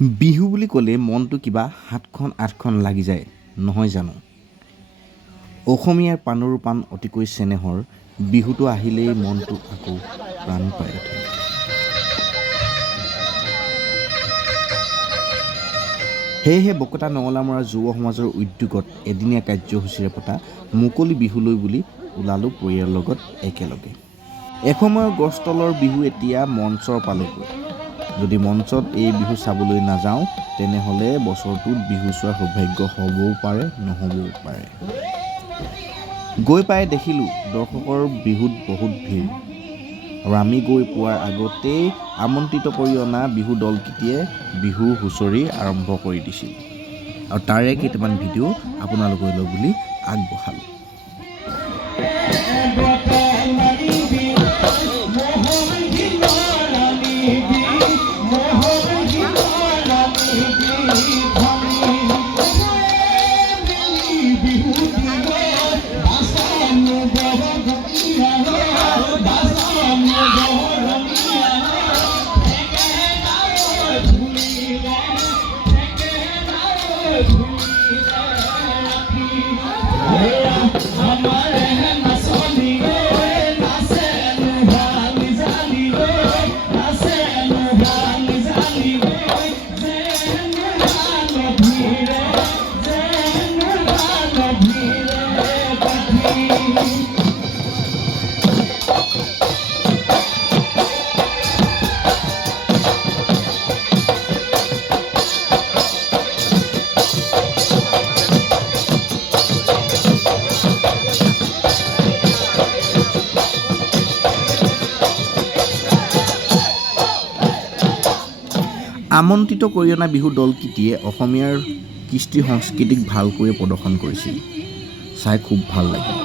বিহু বুলি ক'লে মনটো কিবা সাতখন আঠখন লাগি যায় নহয় জানো। অসমীয়াৰ পাণৰো পাণ অতিকৈ চেনেহৰ বিহুটো আহিলেই মনটো আকৌ প্ৰাণ পাই উঠে। সেয়েহে বকতা নঙলামৰা যুৱ সমাজৰ উদ্যোগত এদিনীয়া কাৰ্যসূচীৰে পতা মুকলি বিহুলৈ বুলি ওলালোঁ পৰিয়ালৰ লগত একেলগে। এসময়ৰ গছ তলৰ বিহু এতিয়া মঞ্চৰ পালেগৈ। যদি মঞ্চত এই বিহু চাবলৈ নাযাওঁ তেনেহ'লে বছৰটোত বিহু চোৱাৰ সৌভাগ্য হ'বও পাৰে নহ'বও পাৰে। গৈ পাই দেখিলোঁ দৰ্শকৰ বিহুত বহুত ভিৰ, আৰু আমি গৈ পোৱাৰ আগতেই আমন্ত্ৰিত কৰি অনা বিহু দলকিটিয়ে বিহু হুঁচৰি আৰম্ভ কৰি দিছিল, আৰু তাৰে কেইটামান ভিডিঅ' আপোনালোকলৈ বুলি আগবঢ়ালোঁ। আমন্ত্ৰিত কৰি অনা বিহু দলকিটিয়ে অসমীয়াৰ কৃষ্টি সংস্কৃতিক ভালকৈ প্ৰদৰ্শন কৰিছিল। চাই খুব ভাল লাগিল।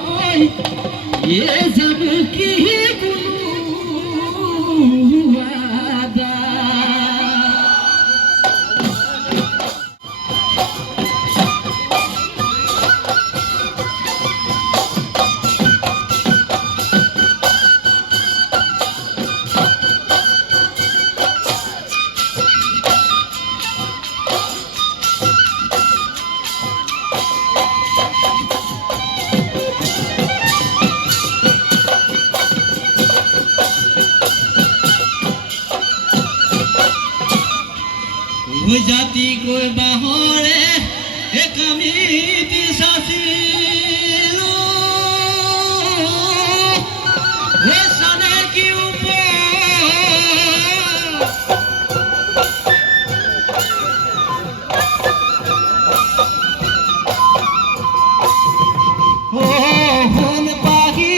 জাতি গৈ বাহৰে একামিতি চাচিলো চানে কি হন পাহি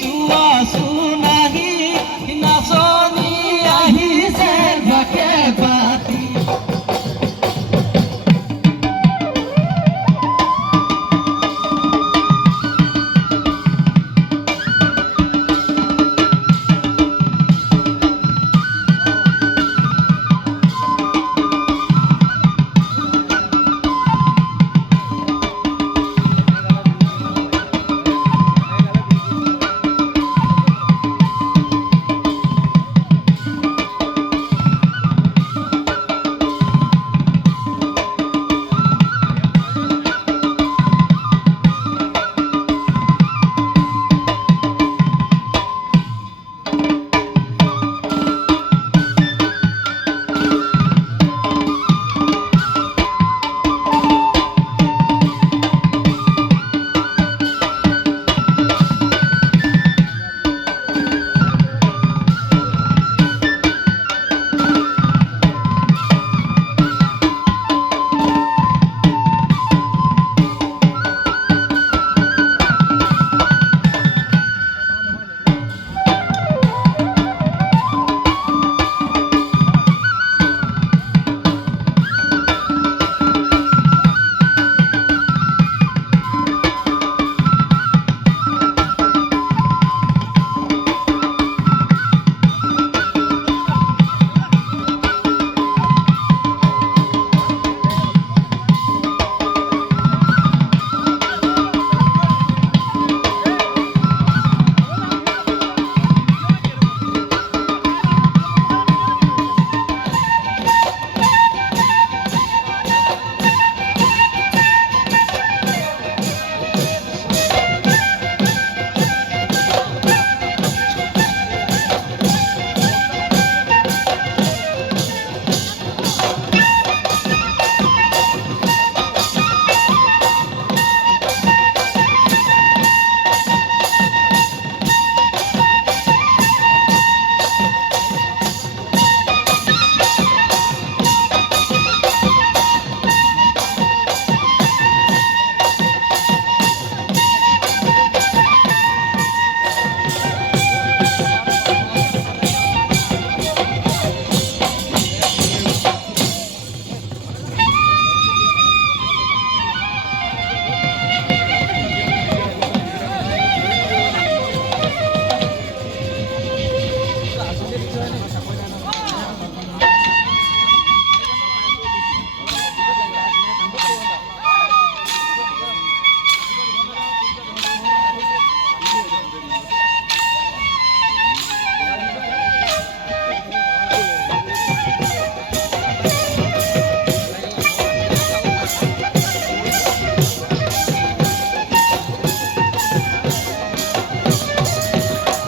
চুৱা চুনাহি নাচনি আহিছে জাকে পাতি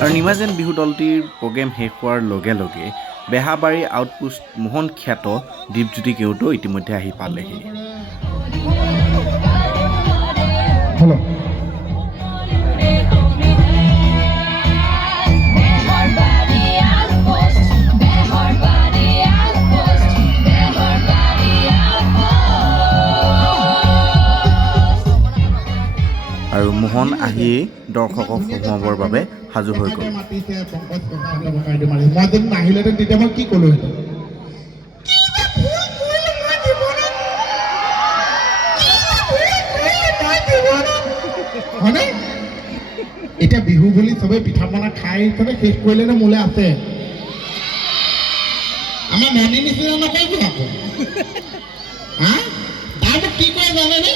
আৰু নিমাজেন বিহু দলটিৰ প্ৰগ্ৰেম শেষ হোৱাৰ লগে লগে বেহাবাৰী আউটপোষ্ট মোহন খ্যাত দীপজ্যোতি কেওটো ইতিমধ্যে আহি পালেহি। আৰু মোহন আহিয়েই দৰ্শকক হহুৱাবৰ বাবে সাজু হৈ গ'ল। মই যদি নাহিলেহেঁতেন তেতিয়া মই কি ক'লোহেঁতেন? হয়নে? এতিয়া বিহু বুলি চবেই পিঠা পনা খাই চবে শেষ কৰিলে নে মোলে আছে? আমাৰ মনি নিচিনা নকৰিব আকৌ। হা? তাৰ মোক কি কৰে জানেনে?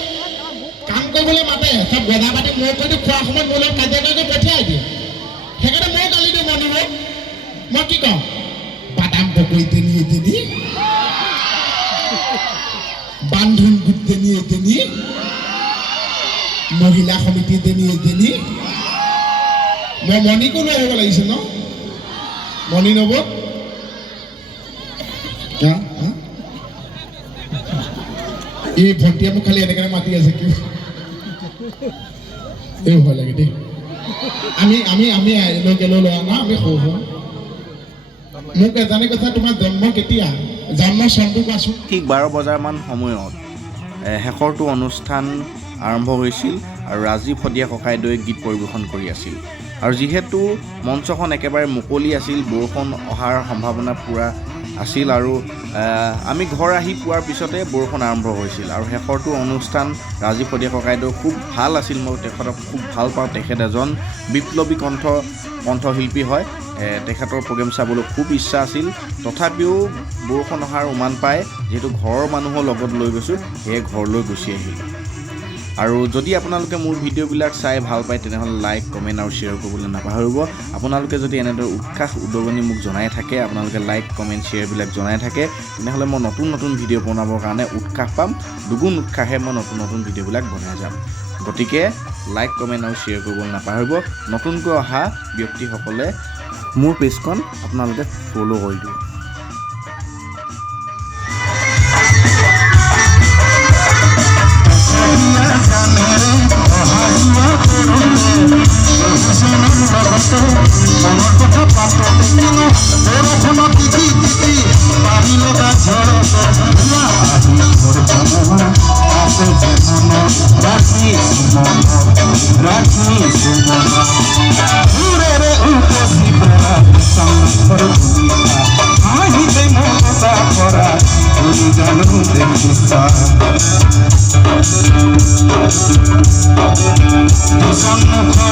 কাম কৰিবলৈ মাতে, চব গদা পাতি মোৰ কৰি খোৱা সময়ত মোলৈ কাজিয়া কৰি পঠিয়াই দিয়ে। সেইকাৰণে মই গালি দিওঁ মনিব। মই কি কওঁ? বাদাম পকৰি তেনি এতেনি, বান্ধোন গোট তেনি এতেনি, মহিলা সমিতি তেনি এতেনি। মই মণিকো লৈ আহিব লাগিছিল ন? মণি নব এই ভণ্টিয়ে মোক খালি এনেকৈ মাতি আছে কি এই ভয় লাগে দেই। আমি লৈ লোৱা না, আমি সৰু সৰু। মোক এজনে কৈছে তোমাৰ জন্ম কেতিয়া? জন্ম চনটো কোৱাচোন। ঠিক 12 বজাৰমান সময়ত শেষৰটো অনুষ্ঠান আৰম্ভ হৈছিল আৰু ৰাজীৱ শদিয়া ককাইদেৱে গীত পৰিৱেশন কৰি আছিল। আৰু যিহেতু মঞ্চখন একেবাৰে মুকলি আছিল, বৰষুণ অহাৰ সম্ভাৱনা পূৰা আছিল আৰু আমি ঘৰ আহি পোৱাৰ পিছতে বৰষুণ আৰম্ভ হৈছিল। আৰু শেষৰটো অনুষ্ঠান ৰাজীৱ শদিয়া ককাইদেউ খুব ভাল আছিল। মই তেখেতক খুব ভাল পাওঁ। তেখেত এজন বিপ্লৱী কণ্ঠশিল্পী হয়। তেখেতৰ প্ৰগ্ৰেম চাবলৈ খুব ইচ্ছা আছিল। তথাপিও বৰষুণ অহাৰ উমান পাই যিহেতু ঘৰৰ মানুহৰ লগত লৈ গৈছোঁ, সেয়ে ঘৰলৈ গুচি আহিলোঁ। আৰু যদি আপোনালোকে মোৰ ভিডিঅ'বিলাক চাই ভাল পায় তেনেহ'লে লাইক, কমেণ্ট আৰু শ্বেয়াৰ কৰিবলৈ নাপাহৰিব। আপোনালোকে যদি এনেদৰে উৎসাহ উদগনি মোক জনাই থাকে, আপোনালোকে লাইক, কমেণ্ট, শ্বেয়াৰবিলাক জনাই থাকে, তেনেহ'লে মই নতুন নতুন ভিডিঅ' বনাবৰ কাৰণে উৎসাহ পাম। দুগুণ উৎসাহে মই নতুন নতুন ভিডিঅ'বিলাক বনাই যাম। গতিকে লাইক, কমেণ্ট আৰু শ্বেয়াৰ কৰিবলৈ নাপাহৰিব। নতুনকৈ অহা ব্যক্তিসকলে মোৰ পেজখন আপোনালোকে ফ'ল' কৰি দিব। সন্মুখ